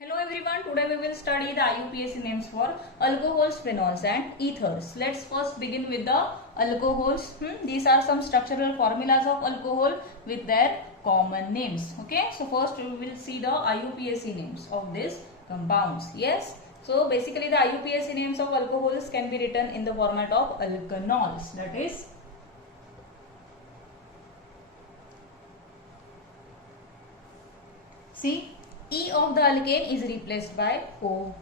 Hello everyone, today we will study the IUPAC names for alcohols, phenols and ethers. Let's first begin with the alcohols. These are some structural formulas of alcohol with their common names. Okay, so first we will see the IUPAC names of these compounds. Yes, so basically the IUPAC names of alcohols can be written in the format of alkanols. That is see, E of the alkane is replaced by OL.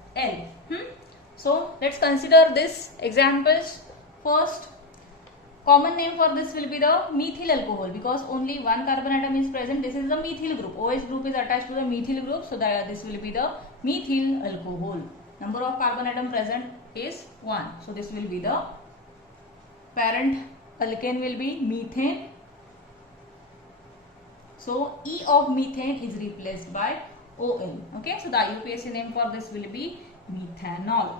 So let's consider this examples. First, common name for this will be the methyl alcohol because only one carbon atom is present. This is the methyl group. OH group is attached to the methyl group, so that this will be the methyl alcohol. Number of carbon atom present is 1. So this will be the parent alkane will be methane. So E of methane is replaced by OL. Okay, so the IUPAC name for this will be methanol.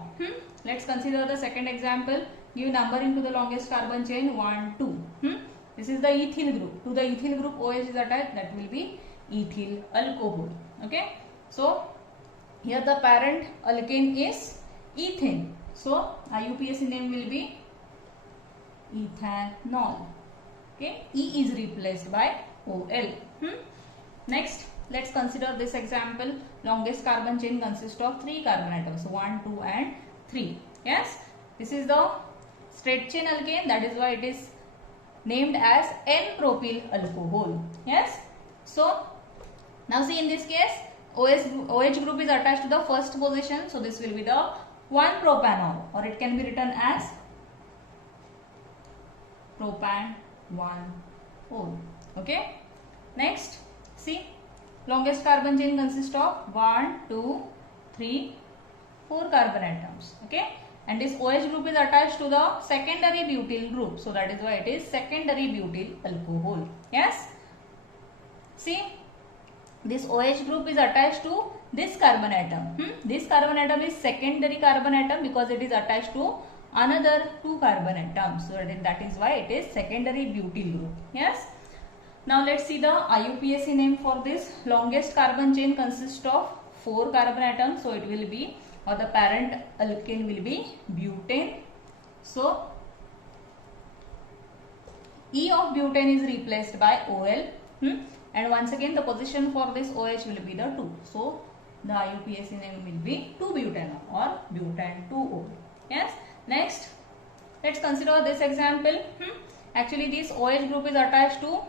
Let's consider the second example. Give numbering to the longest carbon chain 1, 2. This is the ethyl group. To the ethyl group OH is attached, that will be ethyl alcohol. Okay, so here the parent alkane is ethane. So IUPAC name will be ethanol. Okay, E is replaced by OL. Next, let's consider this example. Longest carbon chain consists of 3 carbon atoms, 1, 2 and 3. Yes, this is the straight chain alkane, that is why it is named as N-propyl alcohol. Yes, so now see, in this case OH group is attached to the first position, so this will be the 1-propanol, or it can be written as propan-1-ol. Okay, next, see, longest carbon chain consists of 1, 2, 3, 4 carbon atoms. Okay, and this OH group is attached to the secondary butyl group, so that is why it is secondary butyl alcohol. Yes, see, this OH group is attached to this carbon atom. This carbon atom is secondary carbon atom because it is attached to another 2 carbon atoms, so that is why it is secondary butyl group. Yes, now let's see the IUPAC name for this. Longest carbon chain consists of 4 carbon atoms, so it will be, or the parent alkane will be butane. So E of butane is replaced by OL. And once again the position for this OH will be the 2. So the IUPAC name will be 2-butanol or butan-2-ol. Yes. Next, let's consider this example. Actually, this OH group is attached to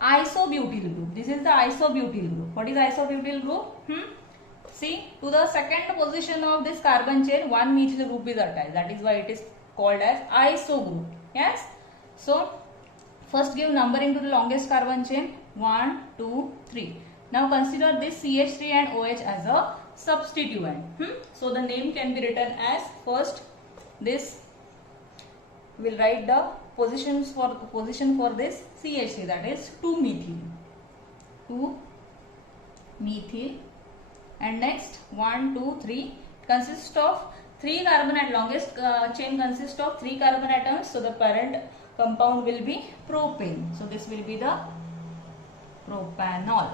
isobutyl group. This is the isobutyl group. What is isobutyl group? See, to the second position of this carbon chain, one methyl group is attached. That is why it is called as iso group. Yes. So first give numbering to the longest carbon chain 1, 2, 3. Now consider this CH3 and OH as a substituent. So the name can be written as, first this will write the position for this CH3, that is 2-methyl, and next 1, 2, 3 consists of 3 carbon at longest chain consists of 3 carbon atoms, so the parent compound will be propane, so this will be the propanol.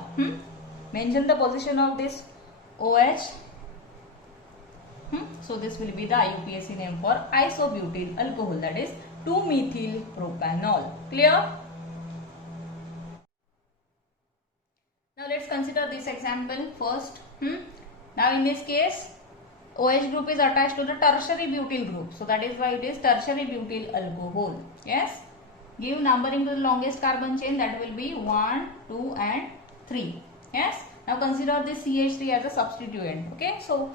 Mention the position of this OH. So this will be the IUPAC name for isobutyl alcohol, that is 2-methyl propanol. Clear? Now let's consider this example first. Now in this case OH group is attached to the tertiary butyl group, so that is why it is tertiary butyl alcohol. Yes, give numbering to the longest carbon chain, that will be 1, 2 and 3. Yes, now consider this CH3 as a substituent. Okay, so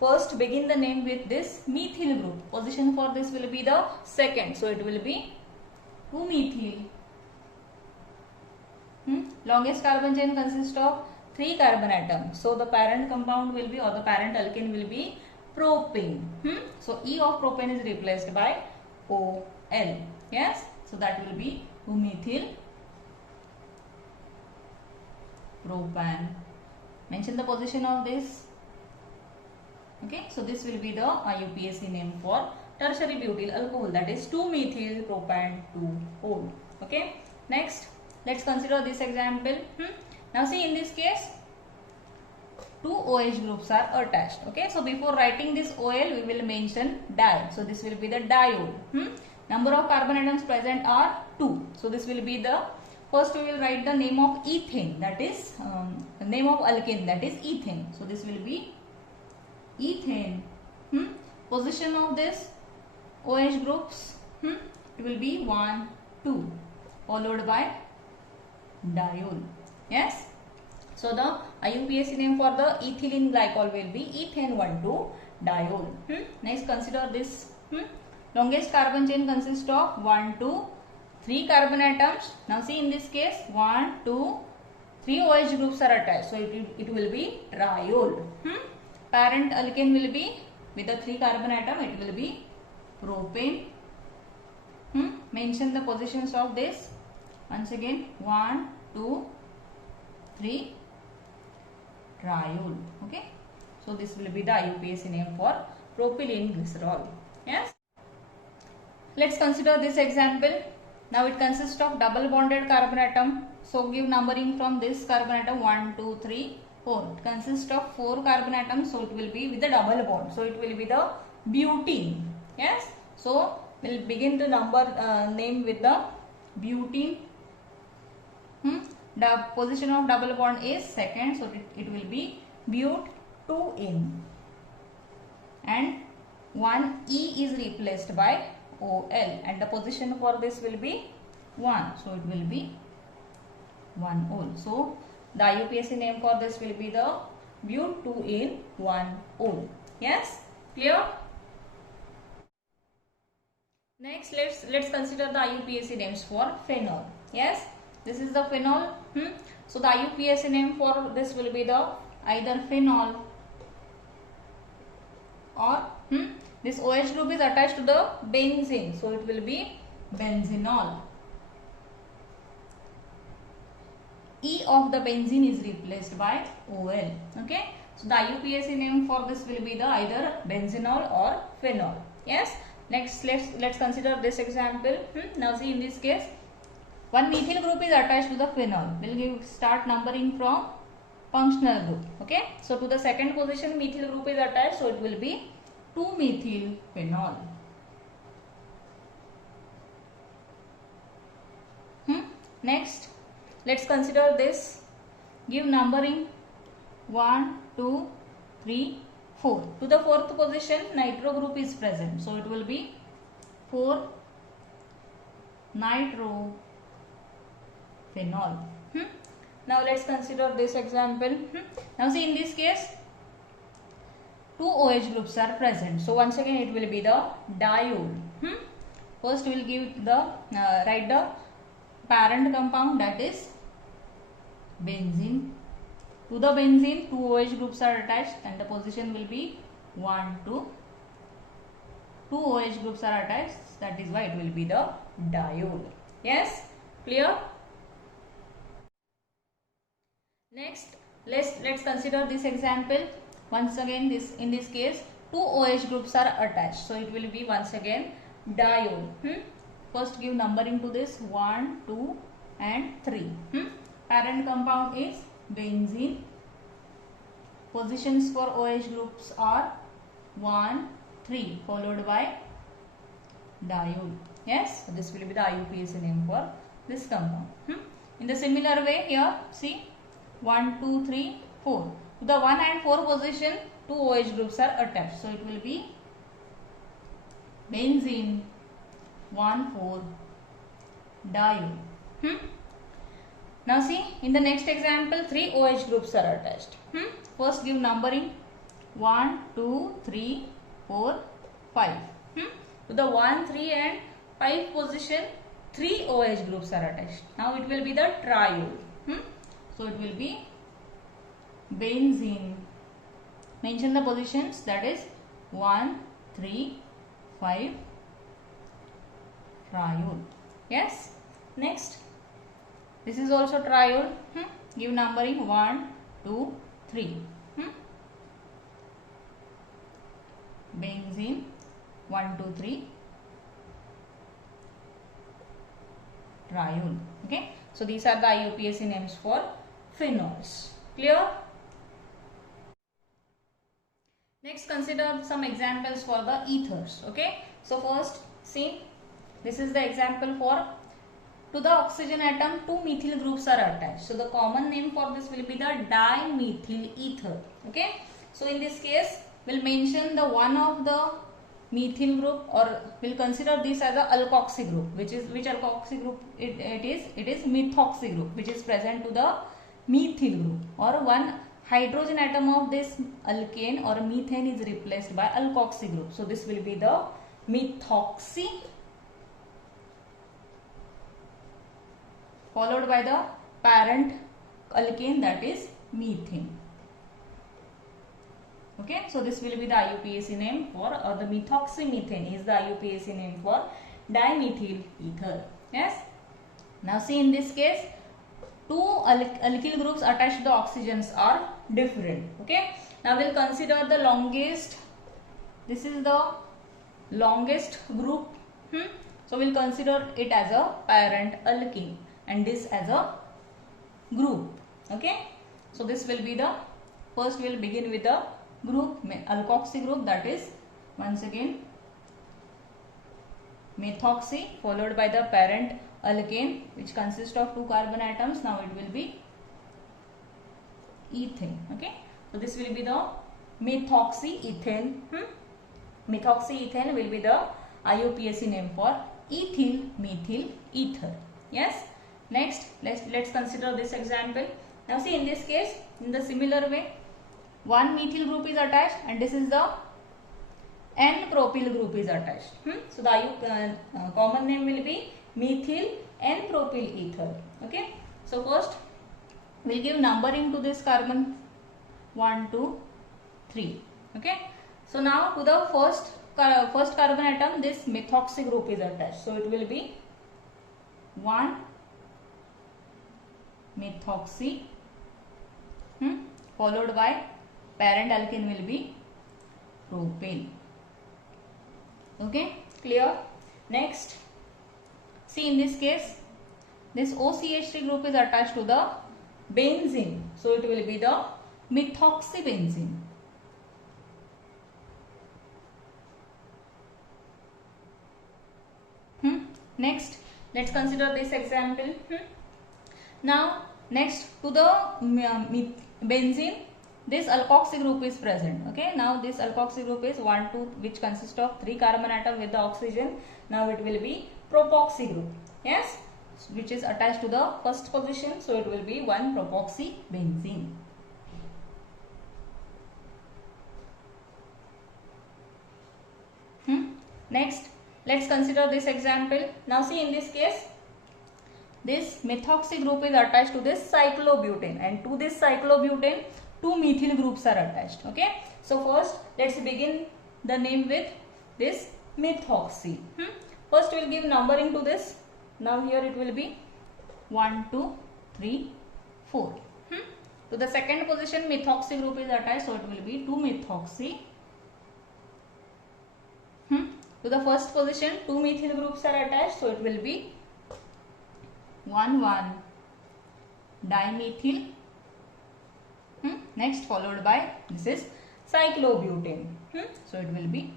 first begin the name with this methyl group. Position for this will be the second, so it will be 2-methyl. Longest carbon chain consists of 3 carbon atoms, so the parent compound will be, or the parent alkane will be propane. So E of propane is replaced by OL. Yes, so that will be 2-methyl propan. Mention the position of this. Okay, so this will be the IUPAC name for tertiary butyl alcohol, that is 2-methyl propan-2-ol. Okay, next let's consider this example. Now see, in this case 2 OH groups are attached. Okay, so before writing this OL, we will mention diol. So this will be the diol. Number of carbon atoms present are 2. So this will be the first. We will write the name of ethane, that is the name of alkane, that is ethane. So this will be ethane. Position of this OH groups, it will be 1, 2, followed by diol. Yes. So the IUPAC name for the ethylene glycol will be ethane 1,2-diol. Next, consider this. Longest carbon chain consists of 1, 2, 3 carbon atoms. Now see, in this case 1, 2, 3 OH groups are attached. So it will be triol. Parent alkane will be with the 3 carbon atom. It will be propane. Mention the positions of this. Once again, 1, 2, 3, triol. Okay. So this will be the IUPAC name for propylene glycerol. Yes. Let's consider this example. Now it consists of double bonded carbon atom. So give numbering from this carbon atom 1, 2, 3, 4. It consists of 4 carbon atoms. So it will be with the double bond. So it will be the butene. Yes. So we'll begin to name with the butene. The position of double bond is second. So it will be but2ene. And 1E is replaced by OL, and the position for this will be 1. So it will be 1-ol. So the IUPAC name for this will be the but2ene 1-ol. Yes, clear? Next, let's consider the IUPAC names for phenol. Yes, this is the phenol. So the IUPAC name for this will be the either phenol or this OH group is attached to the benzene. So it will be benzenol. E of the benzene is replaced by OL. Okay. So the IUPAC name for this will be the either benzenol or phenol. Yes. Next, let's consider this example. Now see, in this case, one methyl group is attached to the phenol. We'll start numbering from functional group. Okay. So to the second position, methyl group is attached. So it will be 2-methyl phenol. Next, let's consider this. Give numbering 1, 2, 3, 4. To the fourth position, nitro group is present. So it will be 4 nitrophenol. Now let's consider this example. Now see, in this case, 2 OH groups are present. So once again it will be the diol. First we will give the write the parent compound, that is benzene. To the benzene 2 OH groups are attached and the position will be 1, 2. 2 OH groups are attached, that is why it will be the diol. Yes, clear? Next, let's consider this example. Once again, in this case 2 OH groups are attached. So it will be once again diol. First give numbering to this 1, 2 and 3. Parent compound is benzene. Positions for OH groups are 1, 3 followed by diol. Yes, so this will be the IUPAC name for this compound. In the similar way here, see 1, 2, 3, 4. To the 1 and 4 position, 2 OH groups are attached. So it will be benzene 1,4-diol. Now see, in the next example, 3 OH groups are attached. First give numbering 1, 2, 3, 4, 5. To the 1, 3 and 5 position, 3 OH groups are attached. Now it will be the triol. So it will be benzene. Mention the positions, that is 1, 3, 5, triol. Yes. Next, this is also triol. Give numbering 1, 2, 3. Benzene 1, 2, 3, triol. Okay. So these are the IUPAC names for phenols. Clear? consider some examples for the ethers. Okay, so first see, this is the example for, to the oxygen atom two methyl groups are attached. So the common name for this will be the dimethyl ether. Okay, so in this case we'll mention the one of the methyl group, or we'll consider this as a alkoxy group, which alkoxy group it is methoxy group, which is present to the methyl group, or one hydrogen atom of this alkane or methane is replaced by alkoxy group. So this will be the methoxy, followed by the parent alkane, that is methane. Okay, so this will be the IUPAC name for, or the methoxymethane is the IUPAC name for dimethyl ether. Yes. Now see, in this case two alkyl groups attached to the oxygens are different. Okay, now we'll consider the longest, this is the longest group. So we'll consider it as a parent alkene and this as a group. Okay, so this will be the, first we'll begin with the group, alkoxy group, that is once again methoxy, followed by the parent alkane which consists of two carbon atoms. Now it will be ethane. Okay, so this will be the methoxyethane. Methoxyethane will be the IUPAC name for ethyl methyl ether. Yes. Next, let's consider this example. Now see, in this case, in the similar way, one methyl group is attached and this is the N-propyl group is attached. So the common name will be methyl N-propyl ether. Okay, so first we'll give numbering to this carbon 1, 2, 3. Okay, so now to the first carbon atom this methoxy group is attached, so it will be 1 methoxy, followed by parent alkene will be propane. Okay, clear? Next, see, in this case this OCH3 group is attached to the benzene, so it will be the methoxybenzene. Next, let's consider this example. Now next, to the benzene this alkoxy group is present. Okay, now this alkoxy group is 1, 2, which consists of 3 carbon atom with the oxygen. Now it will be propoxy group. Yes, which is attached to the first position, so it will be 1 propoxybenzene. Next, let's consider this example. Now see, in this case this methoxy group is attached to this cyclobutane, and to this cyclobutane two methyl groups are attached. Okay, so first let's begin the name with this methoxy. First we'll give numbering to this. Now here it will be 1, 2, 3, 4. To the second position methoxy group is attached, so it will be 2 methoxy. To the first position 2 methyl groups are attached, so it will be 1, 1 dimethyl. Next, followed by this is cyclobutane. So it will be,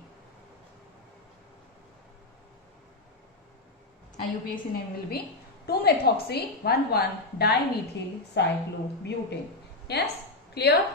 IUPAC name will be 2-methoxy 1,1 dimethyl cyclobutane. Yes, clear?